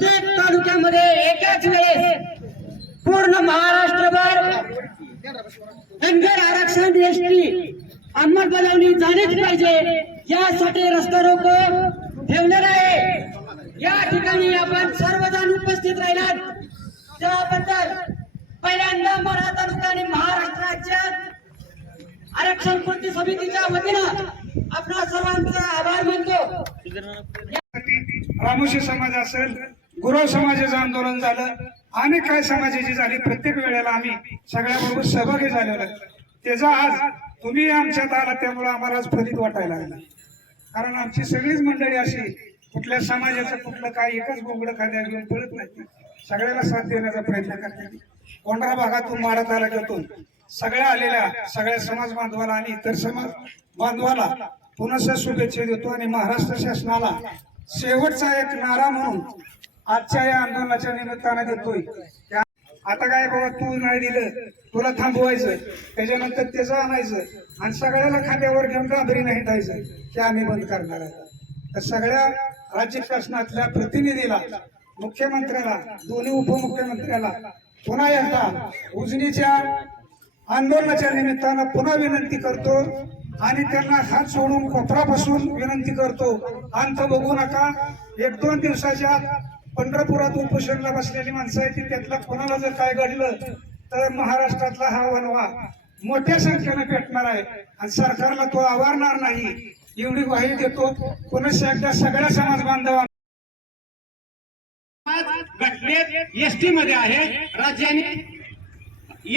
प्रत्येक तालुक्यामध्ये एकाच वेळेस पूर्ण महाराष्ट्रभर धनगर आरक्षण एसटी अंमलबजावणी झालीच पाहिजे. यासाठी रस्ता रोको ठेवलेला आहे. या ठिकाणी आपण सर्वजण उपस्थित राहिलात. त्याबद्दल पहिल्यांदा मराठा तालुका आणि महाराष्ट्र राज्यात आरक्षण कृती समितीच्या वतीनं आपला सर्वांचा आभार मानतो. रामोशी समाज असेल गुरव समाजाचं आंदोलन झालं. अनेक काय समाजाची झाली. प्रत्येक वेळेला आम्ही सगळ्याबरोबर सहभागी झालेलो त्याचा आज तुम्ही आमच्यात आला त्यामुळे आम्हाला आज फलित वाटायला लागलं. कारण आमची सगळीच मंडळी अशी कुठल्या समाजाचं कुठलं काय एकच गोंगडं खाद्या घेऊन पळत नाही. सगळ्याला साथ देण्याचा प्रयत्न करते कोंढरा भागातून माडा तालुक्यातून सगळ्या आलेल्या सगळ्या समाज बांधवाला आणि इतर समाज बांधवाला पुनश्च शुभेच्छा देतो आणि महाराष्ट्र शासनाला शेवटचा एक नारा म्हणून आजच्या या आंदोलनाच्या निमित्तानं देतोय. त्या- आता काय बाबा तू नाही दिलं तुला थांबवायचं त्याच्यानंतर त्याचं आणायचं आणि सगळ्याला खात्यावर घेऊन गांभीरी नाही टायचं हे आम्ही बंद करणार आहे तर सगळ्या राज्य शासनातल्या प्रतिनिधीला मुख्यमंत्र्याला दोन्ही उपमुख्यमंत्र्याला पुन्हा एकदा उजनीच्या आंदोलनाच्या निमित्तानं पुन्हा विनंती करतो आणि त्यांना हात सोडून कोपरा बसून विनंती करतो अंत बघू नका. एक दोन दिवसाच्या पंढरपुरात उपोषणला बसलेली माणसं आहेत ती त्यातला कोणाला जर काय घडलं तर महाराष्ट्रातला हा वनवा मोठ्या संख्येनं पेटणार आहे. आणि सरकारला तो आवारणार नाही एवढी ग्वाही देतो. पुन्हा एकदा सगळ्या समाज बांधवांना घटनेत एसटी मध्ये आहे राज्याने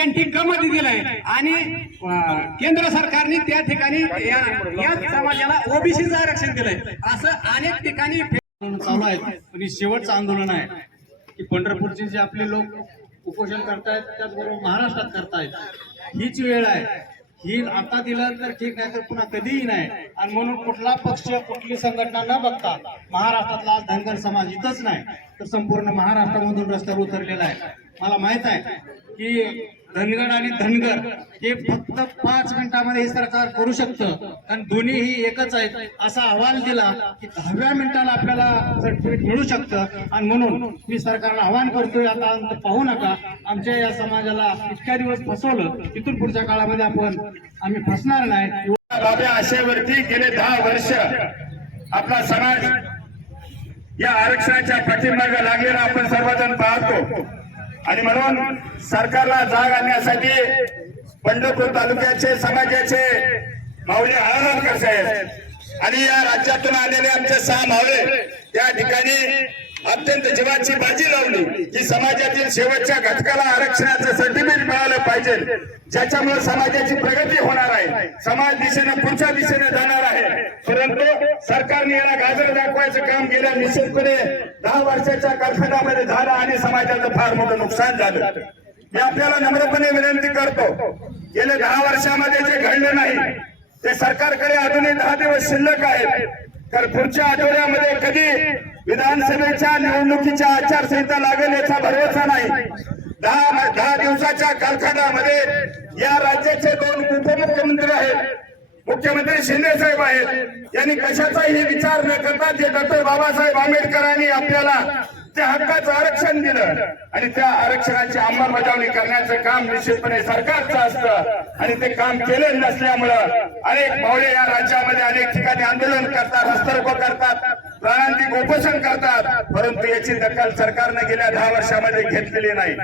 एनटी क मध्ये दिलंय आणि केंद्र सरकारने त्या ठिकाणी या समाजाला ओबीसीचं आरक्षण दिलंय. असं अनेक ठिकाणी चालू आहेत पण हे शेवटचं आंदोलन आहे की पंढरपूरचे जे आपले लोक उपोषण करतायत त्याचबरोबर महाराष्ट्रात करतायत हीच वेळ आहे. ही आता दिलं तर ठीक नाही तर पुन्हा कधीही नाही. आणि म्हणून कुठला पक्ष कुठली संघटना न बघता महाराष्ट्रातला आज धनगर समाज इथंच नाही तर संपूर्ण महाराष्ट्रामधून रस्त्यावर उतरलेला आहे. मला माहीत आहे की धनगड आणि धनगर हे फक्त पाच मिनिटामध्ये हे सरकार करू शकतं. कारण दोन्ही ही एकच आहेत. असा अहवाल दिला की दहाव्या मिनिटाला आपल्याला सर्टिफिकेट मिळू शकतं. आणि म्हणून मी सरकारला आव्हान करतोय आता अंत पाहू नका. आमच्या या समाजाला इतक्या दिवस फसवलं तिथून पुढच्या काळामध्ये आपण आम्ही फसणार नाही. बाब्या आशेवरती गेले दहा वर्ष. आपला समाज या आरक्षणाच्या पाठीमागे लागलेला आपण सर्वजण पाहतो. आणि म्हणून सरकारला जाग आणण्यासाठी पंढरपूर तालुक्याचे समाजाचे माऊली आळंदकर साहेब आणि या राज्यातून आलेले आमचे सहा मावळे या ठिकाणी अत्यंत जीवाची बाजी लावली. की समाजातील शेवटच्या घटकाला आरक्षणाचं सर्टिफिकेट मिळालं पाहिजे. ज्याच्यामुळे समाजाची प्रगती होणार आहे. समाज दिशेने पुढच्या दिशेने जाणार आहे. परंतु सरकारने याला गाजर दाखवायचं काम गेल्या निश्चितपणे दहा वर्षाच्या कालखंडामध्ये झालं आणि समाजाचं फार मोठं नुकसान झालं. मी आपल्याला नम्रपणे विनंती करतो. गेल्या दहा वर्षामध्ये जे घडलं नाही ते सरकारकडे अजूनही दहा दिवस शिल्लक आहेत. तर पुढच्या आठवड्यामध्ये कधी विधानसभेच्या निवडणुकीच्या आचारसंहिता लागेल याचा भरोसा नाही. दहा दहा दिवसाच्या कालखंडामध्ये या राज्याचे दोन उपमुख्यमंत्री आहेत. मुख्यमंत्री शिंदे साहेब आहेत. यांनी कशाचाही विचार न करता जे डॉक्टर बाबासाहेब आंबेडकरांनी आपल्याला त्या हक्काचं आरक्षण दिलं आणि त्या आरक्षणाची अंमलबजावणी करण्याचं काम निश्चितपणे सरकारचं असतं. आणि ते काम केलं नसल्यामुळं अनेक मावळे या राज्यामध्ये अनेक ठिकाणी आंदोलन करतात हस्तरोप करतात प्राणांतिक उपोषण करतात. परंतु याची दखल सरकारने गेल्या दहा वर्षामध्ये घेतलेली नाही.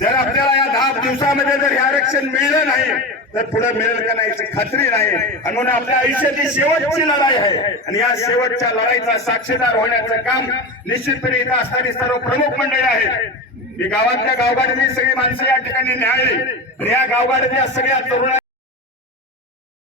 जर आपल्याला या दहा दिवसामध्ये जर हे आरक्षण मिळलं नाही तर पुढे मिळेल का नाही याची खात्री नाही. आणि म्हणून आपल्या आयुष्याची शेवटची लढाई आहे. आणि या शेवटच्या लढाईचा साक्षीदार होण्याचं काम निश्चितपणे इथं असणारी सर्व प्रमुख मंडळी आहेत. मी गावातल्या गावगाडीतली सगळी माणसं या ठिकाणी न्याळली आणि या गावगाडीतल्या सगळ्या तरुणा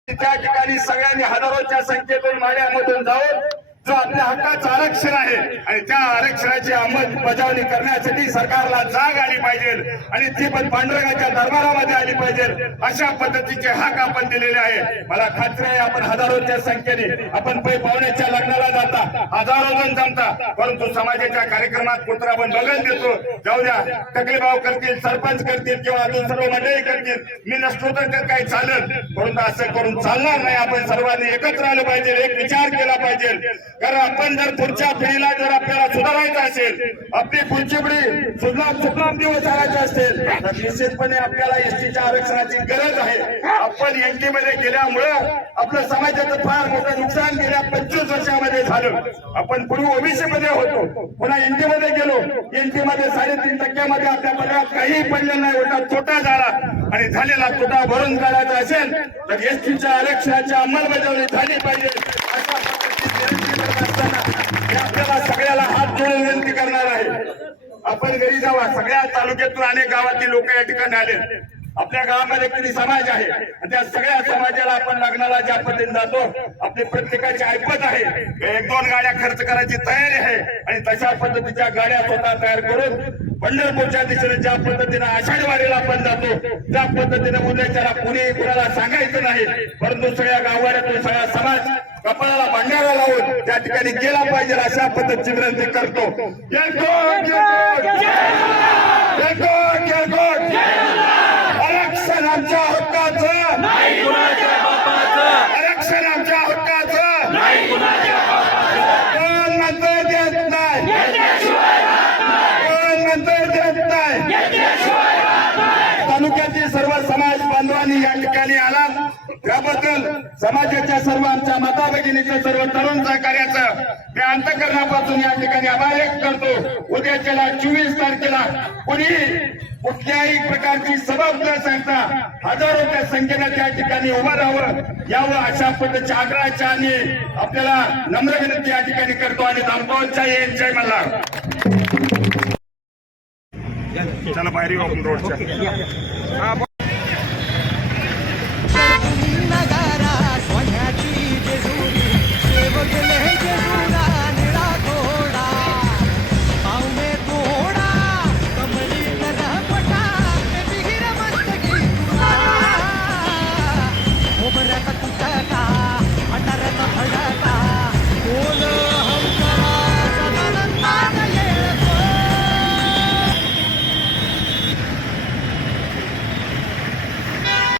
त्या ठिकाणी सगळ्यांनी हजारोच्या संख्येतून माळ्यामधून जाऊन जो आपल्या हक्काचं आरक्षण आहे आणि त्या आरक्षणाची अंमलबजावणी करण्यासाठी सरकारला जाग आली पाहिजे आणि ती पण पांडुरंगाच्या दरबारामध्ये आली पाहिजे अशा पद्धतीचे हक आपण दिलेले आहे. मला खात्री आहे आपण हजारोच्या संख्येने आपण पै पाहुण्याच्या लग्नाला जाता. हजारो जण जमता. परंतु समाजाच्या कार्यक्रमात कुत्र आपण बघत देतो. जाऊ द्या. टकलेभाव करतील सरपंच करतील किंवा अजून सर्व मंडळी करतील. मी नसतो तर त्यात काही चालत. परंतु असं करून चालणार नाही. आपण सर्वांनी एकत्र आलं पाहिजे एक विचार केला पाहिजे. कारण आपण जर पुढच्या पिढीला जर आपल्याला सुधारायचं असेल आपली पुढची पिढी सुजलाम सुफलाम दिवस आणायचे असेल तर निश्चितपणे आपल्याला एसटीच्या आरक्षणाची गरज आहे. आपण एनटी मध्ये गेल्यामुळं आपलं समाजाचं फार मोठं नुकसान गेल्या पंचवीस वर्षामध्ये झालं. आपण पूर्वी ओबीसी मध्ये होतो पुन्हा एनटी मध्ये गेलो. एनटी मध्ये साडेतीन टक्क्यामध्ये आपल्या पदरात काही पडलं नाही होता तोटा झाला. आणि झालेला तोटा भरून काढायचा असेल तर एसटीच्या आरक्षणाची अंमलबजावणी झाली पाहिजे. असताना मी आपल्याला सगळ्याला हात जोडून विनंती करणार आहे. आपण घरी जावा. सगळ्या तालुक्यातून अनेक गावातील लोक या ठिकाणी आले. आपल्या गावामध्ये किती समाज आहे त्या सगळ्या समाजाला आपण लग्नाला ज्या पद्धतीने जातो आपली प्रत्येकाची ऐपत आहे. एक दोन गाड्या खर्च करायची तयारी आहे आणि तशा पद्धतीच्या गाड्या स्वतः तयार करून पंढरपूरच्या दिशेने ज्या पद्धतीने आषाढी वारीला आपण जातो त्या पद्धतीने उद्याच्याला कुणी कुणाला सांगायचं नाही. परंतु सगळ्या गाववाड्यातून सगळा समाज कपाळाला भांडारा लावून त्या ठिकाणी गेला पाहिजे अशा पद्धतीची विनंती करतो जयकोट, जयकोट. जयकोट, जयकोट. आरक्षण आमच्या हक्काचं आरक्षण आमच्या हक्काचं कोण म्हणतंय देत नाही कोण म्हणतंय देत नाही तालुक्यातील सर्व बांधवांनी या ठिकाणी आला. त्याबद्दल समाजाच्या सर्व आमच्या माता भगिनीचं सर्व तरुण सहकार्याचं मी अंतकरणापासून या ठिकाणी आभार व्यक्त करतो. उद्याच्याला चोवीस तारखेला कोणी कुठल्याही प्रकारची सबब न सांगता हजारोच्या संख्येनं त्या ठिकाणी उभं राहावं यावं अशा पद्धतीच्या आग्रहाच्या आणि आपल्याला नम्र विनंती या ठिकाणी करतो आणि दामपावनच्या येईल जय मल्हार. चला बाहेर येऊ आपण रोडच्या.